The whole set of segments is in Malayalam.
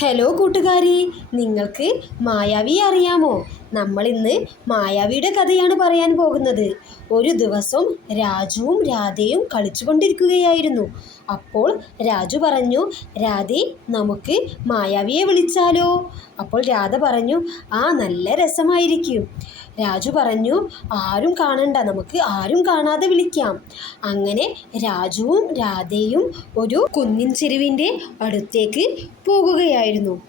ഹലോ കൂട്ടുകാരി. നിങ്ങൾക്ക് മായാവി അറിയാമോ? നമ്മൾ ഇന്ന് മായാവിയുടെ കഥയാണ് പറയാൻ പോകുന്നത്. ഒരു ദിവസം രാജുവും രാധയും കളിച്ചുകൊണ്ടിരിക്കുകയായിരുന്നു. അപ്പോൾ രാജു പറഞ്ഞു രാധേ നമുക്ക് മായാവിയെ വിളിച്ചാലോ? അപ്പോൾ രാധ പറഞ്ഞു ആ നല്ല രസമായിരിക്കും. രാജു പറഞ്ഞു ആരും കാണണ്ട നമുക്ക് ആരും കാണാതെ വിളിക്കാം. അങ്ങനെ രാജുവും രാധയും ഒരു കുന്നിൻ ചെരുവിന്റെ അടുത്തേക്ക് പോകുകയായിരുന്നു.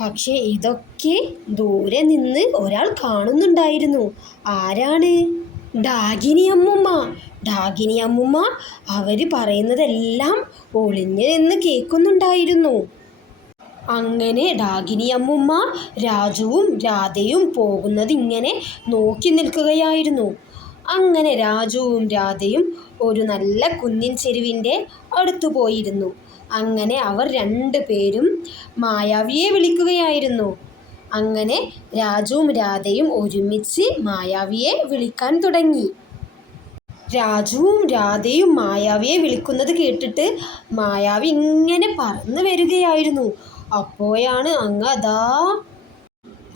പക്ഷേ ഇതൊക്കെ ദൂരെ നിന്ന് ഒരാൾ കാണുന്നുണ്ടായിരുന്നു. ആരാണ്? ഡാഗിനി അമ്മുമ്മ. ഡാഗിനി അമ്മുമ്മ അവർ പറയുന്നതെല്ലാം ഒളിഞ്ഞ് നിന്ന് കേൾക്കുന്നുണ്ടായിരുന്നു. അങ്ങനെ ഡാഗിനി അമ്മുമ്മ രാജുവും രാധയും പോകുന്നത് ഇങ്ങനെ നോക്കി നിൽക്കുകയായിരുന്നു. അങ്ങനെ രാജുവും രാധയും ഒരു നല്ല കുന്നിൻ ചെരുവിന്റെ അടുത്തു പോയിരുന്നു. അങ്ങനെ അവർ രണ്ടു പേരും മായാവിയെ വിളിക്കുകയായിരുന്നു. അങ്ങനെ രാജുവും രാധയും ഒരുമിച്ച് മായാവിയെ വിളിക്കാൻ തുടങ്ങി. രാജുവും രാധയും മായാവിയെ വിളിക്കുന്നത് കേട്ടിട്ട് മായാവി ഇങ്ങനെ പറന്നു വരികയായിരുന്നു. അപ്പോഴാണ് അങ്ങ് അതാ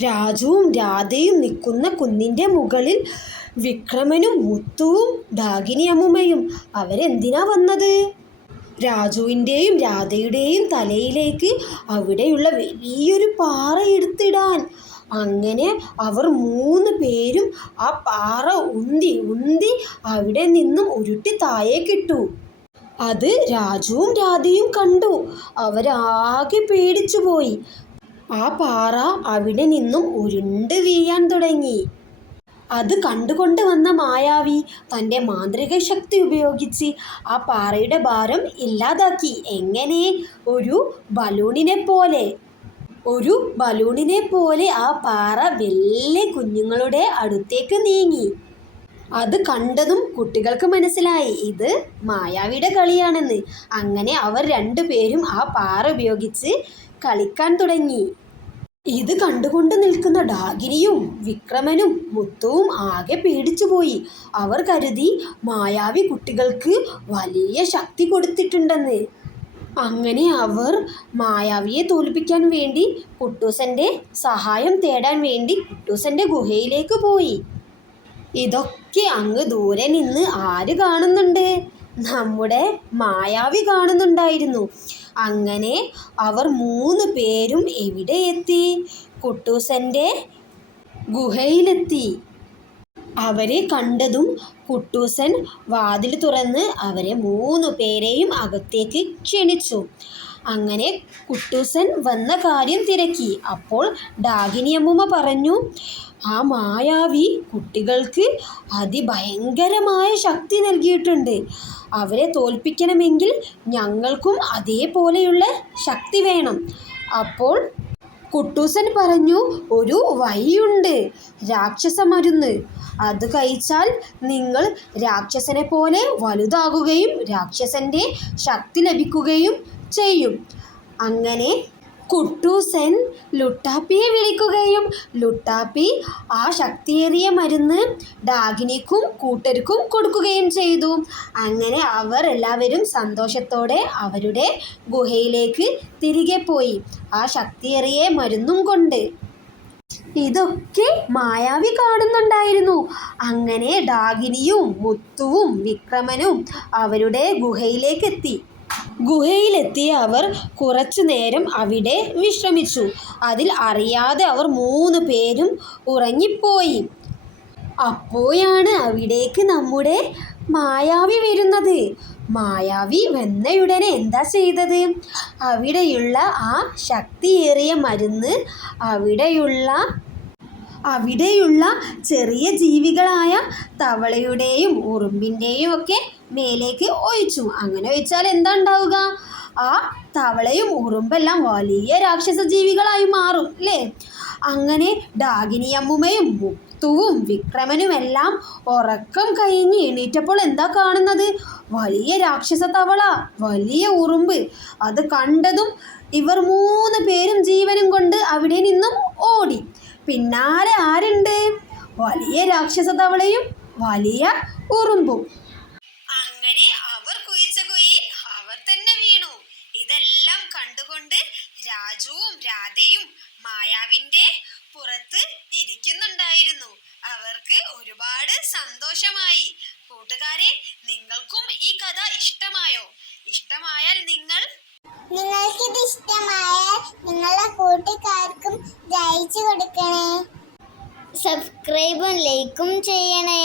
രാജുവും രാധയും നിൽക്കുന്ന കുന്നിന്റെ മുകളിൽ വിക്രമനും മുത്തുവും ഡാഗിനി അമ്മുമ്മയും. അവരെന്തിനാ വന്നത്? രാജുവിന്റെയും രാധയുടെയും തലയിലേക്ക് അവിടെയുള്ള വലിയൊരു പാറ എടുത്തിടാൻ. അങ്ങനെ അവർ മൂന്ന് പേരും ആ പാറ ഉന്തി ഉന്തി അവിടെ നിന്നും ഉരുട്ടി താഴേക്കിട്ടു. അത് രാജുവും രാധയും കണ്ടു. അവരാകെ പേടിച്ചു പോയി. ആ പാറ അവിടെ നിന്നും ഉരുണ്ട് വീഴാൻ തുടങ്ങി. അത് കണ്ടുകൊണ്ട് വന്ന മായാവി തന്റെ മാന്ത്രിക ശക്തി ഉപയോഗിച്ച് ആ പാറയുടെ ഭാരം ഇല്ലാതാക്കി. എങ്ങനെ? ഒരു ബലൂണിനെ പോലെ. ഒരു ബലൂണിനെ പോലെ ആ പാറ വലിയ കുഞ്ഞുങ്ങളുടെ അടുത്തേക്ക് നീങ്ങി. അത് കണ്ടതും കുട്ടികൾക്ക് മനസ്സിലായി. ഇത് മായാവിയുടെ കളിയാണെന്ന്. അങ്ങനെ അവർ രണ്ടുപേരും ആ പാറ ഉപയോഗിച്ച് കളിക്കാൻ തുടങ്ങി. ഇത് കണ്ടുകൊണ്ട് നിൽക്കുന്ന ഡാഗിനിയും വിക്രമനും മുത്തുവും ആകെ പേടിച്ചുപോയി. അവർ കരുതി മായാവി കുട്ടികൾക്ക് വലിയ ശക്തി കൊടുത്തിട്ടുണ്ടെന്ന്. അങ്ങനെ അവർ മായാവിയെ തോൽപ്പിക്കാൻ വേണ്ടി കുട്ടൂസന്റെ സഹായം തേടാൻ വേണ്ടി കുട്ടൂസന്റെ ഗുഹയിലേക്ക് പോയി. ഇതൊക്കെ അങ്ങ് ദൂരെ നിന്ന് ആര് കാണുന്നുണ്ട്? നമ്മുടെ മായാവി കാണുന്നുണ്ടായിരുന്നു. അങ്ങനെ അവർ മൂന്ന് പേരും എവിടെ എത്തി? കുട്ടൂസന്റെ ഗുഹയിലെത്തി. അവരെ കണ്ടതും കുട്ടൂസൻ വാതിൽ തുറന്ന് അവരെ മൂന്ന് പേരെയും അകത്തേക്ക് ക്ഷണിച്ചു. അങ്ങനെ കുട്ടൂസൻ വന്ന കാര്യം തിരക്കി. അപ്പോൾ ഡാഗിനി അമ്മൂമ്മ പറഞ്ഞു ആ മായാവി കുട്ടികൾക്ക് അതിഭയങ്കരമായ ശക്തി നൽകിയിട്ടുണ്ട്. അവരെ തോൽപ്പിക്കണമെങ്കിൽ ഞങ്ങൾക്കും അതേപോലെയുള്ള ശക്തി വേണം. അപ്പോൾ കുട്ടൂസൻ പറഞ്ഞു ഒരു വഴിയുണ്ട് രാക്ഷസ മരുന്ന്. അത് കഴിച്ചാൽ നിങ്ങൾ രാക്ഷസനെ പോലെ വലുതാകുകയും രാക്ഷസന്റെ ശക്തി ലഭിക്കുകയും ചെയ്യും. അങ്ങനെ കുട്ടൂസൻ ലുട്ടാപ്പിയെ വിളിക്കുകയും ലുട്ടാപ്പി ആ ശക്തിയേറിയ മരുന്ന് ഡാഗിനിക്കും കൂട്ടർക്കും കൊടുക്കുകയും ചെയ്തു. അങ്ങനെ അവർ എല്ലാവരും സന്തോഷത്തോടെ അവരുടെ ഗുഹയിലേക്ക് തിരികെ പോയി. ആ ശക്തിയേറിയ മരുന്നും കൊണ്ട്. ഇതൊക്കെ മായാവി കാണുന്നുണ്ടായിരുന്നു. അങ്ങനെ ഡാഗിനിയും മുത്തുവും വിക്രമനും അവരുടെ ഗുഹയിലേക്ക് എത്തി. ഗുഹയിലെത്തിയ അവർ കുറച്ചു നേരം അവിടെ വിശ്രമിച്ചു. അതിൽ അറിയാതെ അവർ മൂന്ന് പേരും ഉറങ്ങിപ്പോയി. അപ്പോഴാണ് അവിടേക്ക് നമ്മുടെ മായാവി വരുന്നത്. മായാവി വന്നയുടനെ എന്താ ചെയ്തത്? അവിടെയുള്ള ആ ശക്തിയേറിയ മരുന്ന് അവിടെയുള്ള അവിടെയുള്ള ചെറിയ ജീവികളായ തവളയുടെയും ഉറുമ്പിന്റെയും ഒക്കെ മേലേക്ക് ഒഴിച്ചു. അങ്ങനെ ഒഴിച്ചാൽ എന്താ ഉണ്ടാവുക? ആ തവളയും ഉറുമ്പെല്ലാം വലിയ രാക്ഷസ ജീവികളായി മാറും അല്ലേ? അങ്ങനെ ഡാഗിനി അമ്മുമ്മയും മുത്തുവും വിക്രമനുമെല്ലാം ഉറക്കം കഴിഞ്ഞ് എണീറ്റപ്പോൾ എന്താ കാണുന്നത്? വലിയ രാക്ഷസ തവള വലിയ ഉറുമ്പ്. അത് കണ്ടതും ഇവർ മൂന്ന് പേരും ജീവനും കൊണ്ട് അവിടെ നിന്നും ഓടി. പിന്നാലെ ആരുണ്ട്? വലിയ രാക്ഷസ തവളയും വലിയ ഉറുമ്പും അങ്ങനെ അവർ കുഴിച്ച കുഴിയിൽ അവർ തന്നെ വീണു ഇതെല്ലാം കണ്ടുകൊണ്ട് രാജുവും രാധയും മായാവിന്റെ പുറത്ത് ഇരിക്കുന്നുണ്ടായിരുന്നു അവർക്ക് ഒരുപാട് സന്തോഷമായി കൂട്ടുകാരെ നിങ്ങൾക്കും ഈ കഥ ഇഷ്ടമായോ ഇഷ്ടമായാൽ നിങ്ങൾ നിങ്ങൾക്കിത് ഇഷ്ടമായാൽ നിങ്ങളുടെ കൂട്ടുകാർക്കും അയച്ചു കൊടുക്കണേ. സബ്സ്ക്രൈബും ലൈക്കും ചെയ്യണേ.